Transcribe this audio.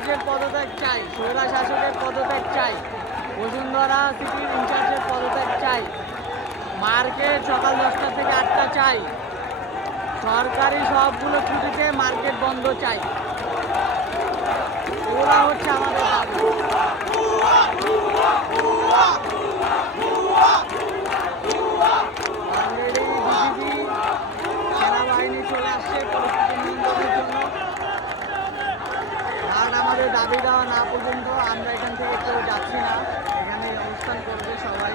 ইনচার্জের পদত্যাগ চাই, স্বৈরা শাসকের পদত্যাগ চাই, বসুন্ধরা সিটির ইনচার্জের পদত্যাগ চাই, মার্কেট সকাল 10টা থেকে 8টা চাই, সরকারি সবগুলো ছুটিতে মার্কেট বন্ধ চাই। ওরা হচ্ছে আমাদের দাবি। অলরেডি বিজিবি সেনাবাহিনী চলে আসছে পরিস্থিতি নিয়ন্ত্রণের জন্য। আর আমাদের দাবি দেওয়া না পর্যন্ত আমরা এখান থেকে কেউ যাচ্ছি না, এখানে অবস্থান করবে সবাই।